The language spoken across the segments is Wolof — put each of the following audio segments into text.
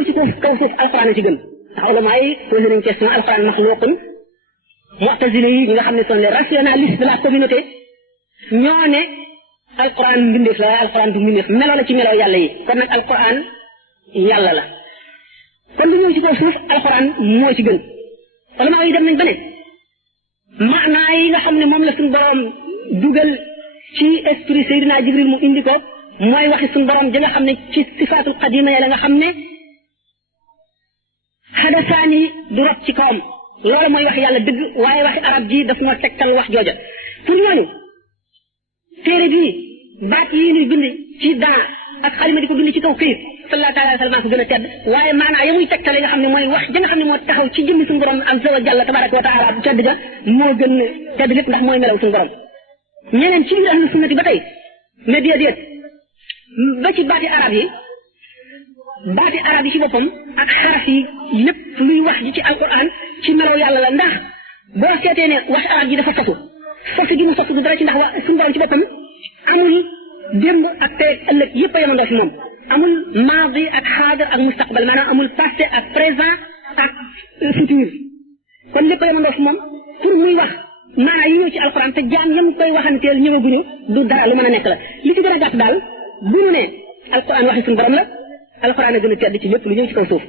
ñëw ci kaw suuf alquran ci gën ndax ulama yi posé nañ question alquran maxluqun mu'tazili yi ñi nga xam ne sont les rationalistes de la communauté ñoo ne alquran mbindeef la alquran du mbindeef melo la ci melo yàlla yi kon nag alquran yàlla la kon lu ñëw ci kaw suuf alquran moo ci gën ulama yi dem nañ ba ne maanaa yi nga xam ne moom la suñu borom dugal ci esprit Seydina Jibril mu indi ko mooy waxi suñu borom ja nga xam ne ci sifaatul qadima ya la nga xam ne xadasaani du rot ci kawam loolu mooy wax yàlla dëgg waaye waxi arab ji daf moo tegtal wax jooja pour ñooñu téere bii baat yi ñuy bind ci daan ak xalima di ko bind ci kaw këyit sallallahu alayhi wa sallam ko gën a tedd waaye maanaa ya muy tegtale nga xam ne mooy wax ja nga xam ne moo taxaw ci jëmmi suñu borom azza wa jalla tabaraka wa taala bu tedd ja moo gën tedd lépp ndax mooy melaw suñu borom ñeneen ci biir ahlu sunnati ba tey ne déedéet ba ci baati arab yi ci boppam ak xaraf yi lépp luy wax ji ci alquran ci melaw yàlla la ndax boo seetee ne wax arab ji dafa sosu gi mu sosu du dara ci ndax suñu borom ci boppam amul démb ak tey ëllëg yëpp a yemandoo fi moom amul maadi ak xaadir ak mustaqbal maanaam amul passé ak présent ak futur kon lépp a yemandoo fi moom pour muy wax maanaa yi ñëw ci alquran te jaam ñam koy waxanteel ñëwaguñu du dara lu mën a nekk la li ci gën a gàtt daal bu ñu ne alquran waxi suñu borom la alquran a gën a tedd ci lépp lu ñëw ci kaw suuf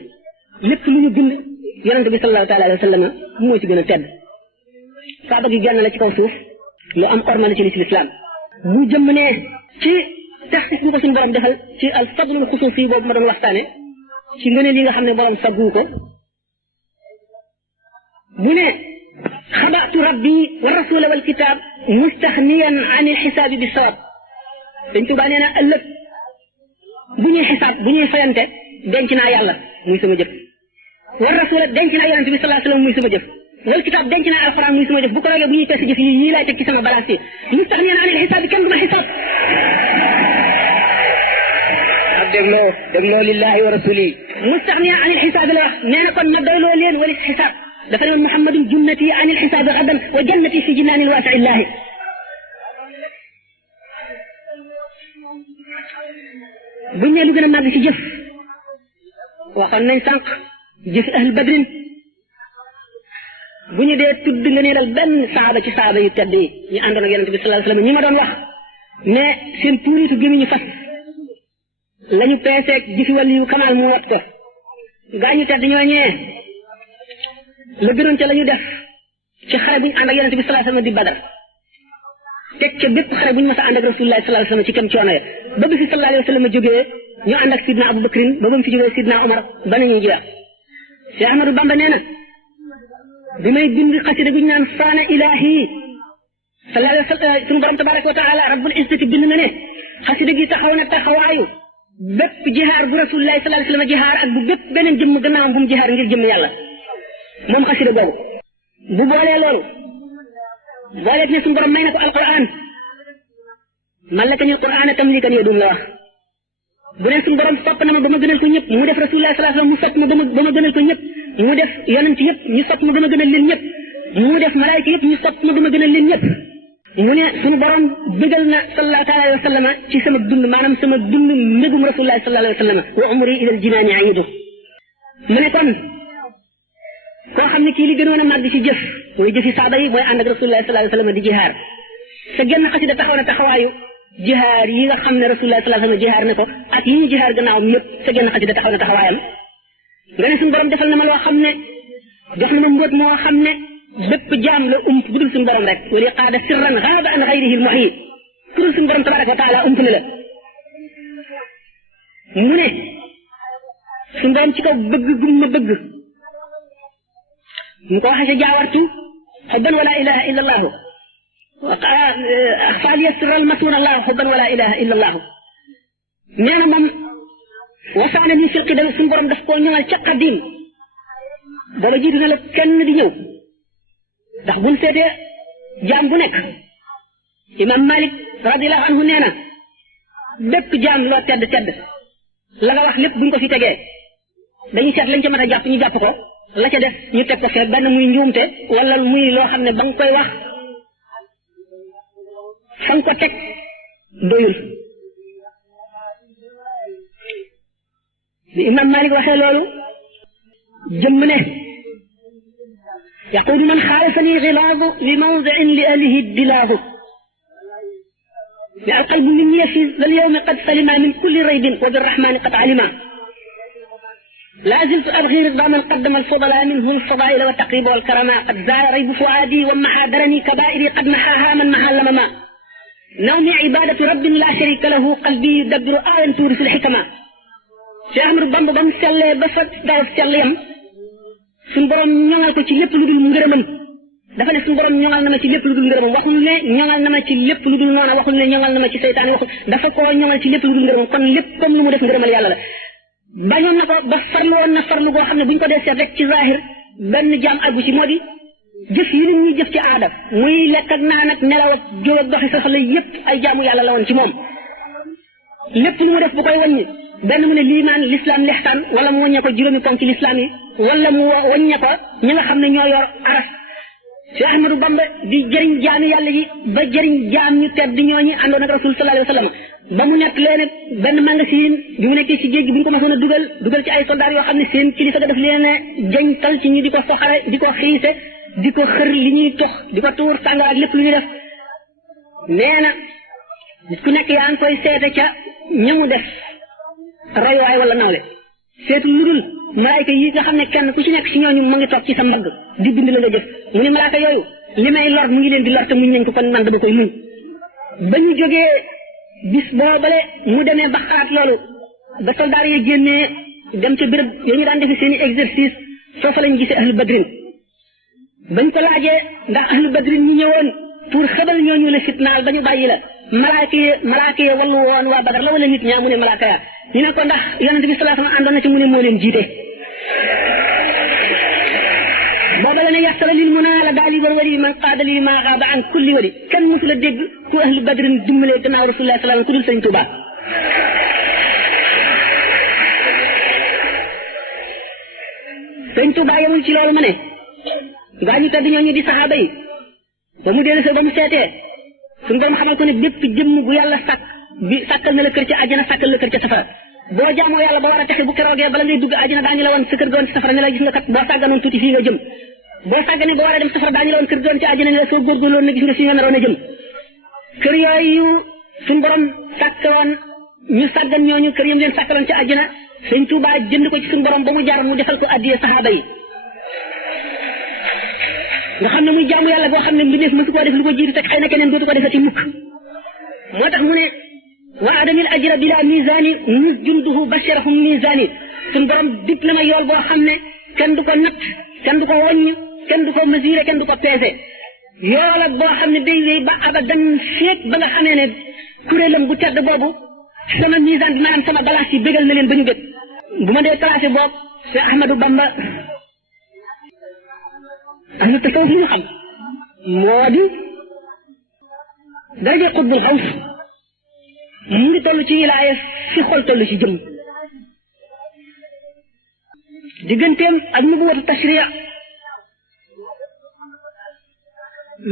lépp lu ñu bind yonente bi sallallahu taala alayhi wa sallam moo ci gën a tedd kaaba gi genn la ci kaw suuf lu am orma la ci lislaam bu jëmm ne ci taxsis bu ko suñu borom defal ci al fadlul xusuusi boobu ma doon waxtaane ci ngëneel yi nga xam ne borom saggu ko bu ne xabaatu rabbi wa rasula wal kitab mustaxniyan an il xisaabi bi sawab dañ tubaa nee na ëllëg bu ñuy xisaab bu ñuy fayante denc naa yàlla muy sama jëf war rasula denc naa yonente bi sallallahu alayhi wasallam muy sama jëf wal kitaab denc naa alxuraan muy sama jëf bu ko roogee bu ñuy peese jëf yi yii laay teg ci sama balance yi mustaxniyan an il xisaab bi kenn du ma xisaab dégloo lillahi wa rasuli mustaxniyan an il xisaab la wax nee na kon ma doyloo leen wali xisaab dafa ne woon muhammadun junnati an il xisaab gadan wa jannati fi jinaanil waasi illahi buñ ne lu gën a màgg ci jëf waxoon nañ sànq jëfi ahl badrin bu ñu dee tudd nga neelal benn saaba ci saaba yu tedd yi ñu àndoon ak yonente bi sallallahu alayhi wasallam ñi ma doon wax ne seen tuuritu gémmiñu fas la ñu peeseeg jëfi wàllu yu kamaal mu wat ko gaa ñu tedd ñoo ñee la gënoon ca la ñu def ci xare bu ñu ànd ak yonente bi sallallahu alayhi wasallam di badar teg ca bépp xare bu ñu mës a ànd ak rasulullah sallallahu alayhi wasallam ci kem coono ya ba bi fi sallallahu alayhi wasallam jógee ñu ànd ak sidna Abu Bakrin ba mu fi jógee sidna Omar ba nañuy jeex Cheikh Ahmadou Bamba nee na bi may bind xasida gu ñu naan saana ilahi sallallahu alayhi wasallam sunu borom tabaraka wa taala rabbul izzati bind na ne xasida gi taxaw na taxawaayu bépp jihaar bu rasulullah sallallahu alayhi wasallam jihaar ak bu bépp beneen jëmm gannaawam bu mu jihaar ngir jëmm yàlla moom xasida boobu bu boolee loolu booleeg ne suñu borom may na ko alquran man la kañu alquran tamlikan yoo dum la wax bu ne suñu borom sopp na ma ba ma gënal ko ñëpp mu def rasulullah sallallahu alayhi wasallam mu sopp ma ba ma gënal ko ñëpp mu def yonent yëpp ñu sopp ma ba ma gënal leen ñëpp mu def malaayika yëpp ñu sopp ma ba ma gënal leen ñëpp mu ne suñu borom bëggal na sallallahu alayhi wasallam ci sama dund maanaam sama dund mbégum rasulullah sallallahu alayhi wasallam wa umri ila al jinaani aidu mu ne kon koo xam ne kii li gënoon a màgg ci jëf mooy jëfi saaba yi mooy ànd ak rasulullah sallallahu alayhi wasallam di jihaar sa genn xasida taxaw na taxawaayu jihaar yi nga xam ne rasulullah sallallahu alayhi wasallam jihaar na ko ak yi ñu jihaar gannaawam yëpp sa genn xasida taxaw na taxawaayam nga ne suñu borom defal na ma loo xam ne def na ma mbóot moo xam ne bépp jaam la ump bu dul suñu borom rek wali qaada sirran gaaba an ghayrihi al muhyi ku dul suñu borom tabaraka wa taala ump na la mu ne suñu borom ci kaw bëgg gum ma bëgg mu ko waxee jaawartu xubban wala ilaha illa allahu faal yastur al masuna allah xubban wala ilaha illa allahu nee na moom wasaane ni firqi da suñu borom daf koo ñëwal ca qadim booba jiitu na la kenn di ñëw ndax buñ seetee jaam bu nekk imam malik radiallahu anhu nee na bépp jaam loo tedd tedd la nga wax lépp buñ ko fi tegee dañuy seet lañ ca mën a jàpp ñu jàpp ko la ca def ñu teg ko fee benn muy njuumte wala muy loo xam ne ba nga koy wax fa nga ko teg doyul bi imam Malik waxee loolu jëmm ne yaqudu man xaalafani xilaadu li mawdiin li alihi dilaahu bi alqalbu min yafiz wal yawmi qad salima min kulli raybin wa birrahmani qad alima لا زلت أبغي رضا من قدم الفضلاء منه الفضائل والتقريب والكرما قد زال ريب فؤادي ومحى درني كبائري قد محاها من محى لمما نومي عبادة رب لا شريك له قلبي يدبر آية تورث الحكمة Cheikh Ahmadou Bamba ba mu sellee ba fa daw sell yam suñu borom ñoŋal ko ci lépp lu dul ngërëmam dafa ne suñu borom ñoŋal na ma ci lépp lu dul ngërëmam waxul ne ñoŋal na ma ci lépp lu dul noona waxul ne ñoŋal na ma ci seytaan waxul dafa koo ñoŋal ci lépp lu dul ngërëmam kon lépp comme lu mu def ngërëmal yàlla la bañoon na ko ba farlu woon na farlu goo xam ne bu ñu ko dee seet rek ci zahir benn jaam àggu ci moo di jëf yi nit ñi jëf ci aada muy lekk ak naan ak nelaw ak jóg ak doxi soxla yépp ay jaamu yàlla la woon ci moom lépp lu mu def bu koy wàññi benn mu ne liimaan l'islam lextaan wala mu wàññe ko juróomi ponk ci l'islam yi wala mu wàññe ko ñi nga xam ne ñoo yor aras Cheikh Ahmadou Bamba di jëriñ jaami yàlla yi ba jëriñ jaam ñu tedd ñooñu àndoon ak rasul sallallahu alayhi wa sallam ba mu nekk leen benn magasin bi mu nekkee ci géej gi bu ñu ko masoon a dugal ci ay soldats yoo xam ne seen kilifa ga daf leen a jañtal ci ñu di ko soxare di ko xiise di ko xër li ñuy tox di ko tuur sàngara ak lépp lu ñuy def nee na ku nekk yaa ngi koy seete ca ñamu def royuwaay wala nawle seetu lu dul malaayka yi nga xam ne kenn ku ci nekk ci ñooñu mu ngi toog ci sa mbagg di bind la nga jëf mu ne malaayka yooyu li may lor mu ngi leen di lor te muñ nañ ko kon man dama koy muñ ba ñu jógee bis boobale mu demee ba xalaat loolu ba soldaar yi génnee dem ca béréb yo ñu daan defe seen i exercice foofa lañ gisee ahlu badrin bañ ko laajee ndax ahlu badrin ñu ñëwoon pour xebal ñooñu la fitnaal ba ñu bàyyi la malaaka yi wallu woon waa Badar la wala nit ñaa mu ne malaaka ya ñu ne ko ndax yonente bi sallallahu alayhi wasallam àndoon na ci mu ne moo leen jiite booba la ne yàttala lil mun a la daal yi war wali man qaada lii ma xaaba an kulli wali kenn mosu la dégg ku ahlu badrin dimbalee gannaaw rasulullah sallallahu ku dul sëñ Tuubaa sëñ Tuubaa yemul ci loolu ma ne gaa ñu tedd ñooñu di saxaaba yi ba mu dellusee ba mu seetee suñu doom xamal ko ne bépp jëmm bu yàlla sàkk bi sàkkal na la kër ci àjjana sàkkal la kër ca safara boo jaamoo yàlla ba war a texe bu keroogee bala ngay dugg àjjana daañu la woon sa kër goon ci safara ne la gis nga kat boo sàgganoon tuuti fii nga jëm boo sàgganee ba war a dem safara daañu la woon kër goon ci àjjana ne la soo góorgóorloon na gis nga fii nga naroon a jëm kër yooyu suñu borom sàkk woon ñu sàggan ñooñu kër yam leen sàkkaloon ci àjjana sëñ Tuubaa jënd ko ci suñu borom ba mu jaar mu defal ko addiya saxaaba yi nga xam ne muy jaamu yàlla boo xam ne mbindeef mësu koo def lu ko jiitu teg xëy na keneen dootu ko defati mukk moo tax mu ne wa adamil ajra bila misani mus junduhu bashirahum misani suñu borom dig na ma yool boo xam ne kenn du ko natt kenn du ko wàññ kenn du ko mesurer kenn du ko peese yoola boo xam ne day wéy ba abadan feek ba nga xamee ne kuréelam bu tedd boobu sama misaan bi maanaam sama balance yi bégal na leen ba ñu bég bu ma dee placé boobu Cheikh Ahmadou Bamba am na tasawuf li ñu xam moo di daraje xutbul xaws mu ngi toll ci wilaaya fi xol toll ci jëm digganteem ak nubuwatu tashriya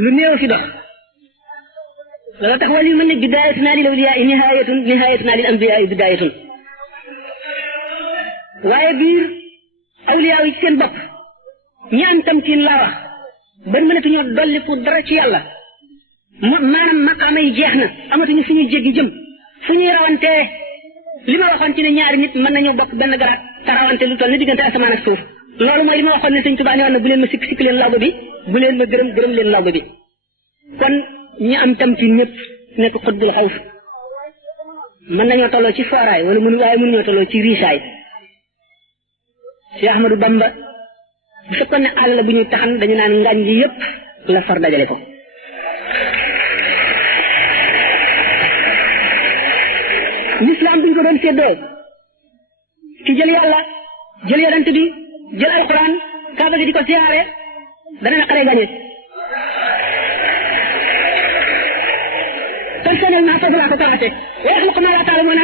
lu néew fi dox loolu tax wali mën ne bidaayatuna lil awliyaa nihayatuna lil anbiyaa bidaayatun waaye biir awliyaa yi ci seen bopp ñi am tamkiin laa wax ban mënatuñoo dolli pour dara ci yàlla maanaam maqaama yi jeex na amatuñu fu ñuy jéggi jëm fu ñuy rawantee li ma waxoon ci ne ñaari nit mën nañoo bokk benn garaat te rawante lu toll ni diggante asamaan ak suuf loolu mooy li ma waxoon ne sëñ Tuubaa ne woon na bu leen ma sikk leen lawba bi bu leen ma gërëm leen lawba bi kon ñi am tamkiin ñëpp nekk xutbul xawf mën nañoo tolloo ci fooraay wala waaye mënuñoo tolloo ci riisaay Cheikh Ahmadou Bamba bu fekkoon ne àll bu ñu taxan dañu naan ngaañ ji yëpp la far dajale ko l'islam bi ñu ko doon séddoo ci jël yàlla jël yonent bi jël alquran kaaba gi di ko siyaare dana na xare gañe personnellement foofu laa ko kawate wa yaxluqu maa laa ta'lamuun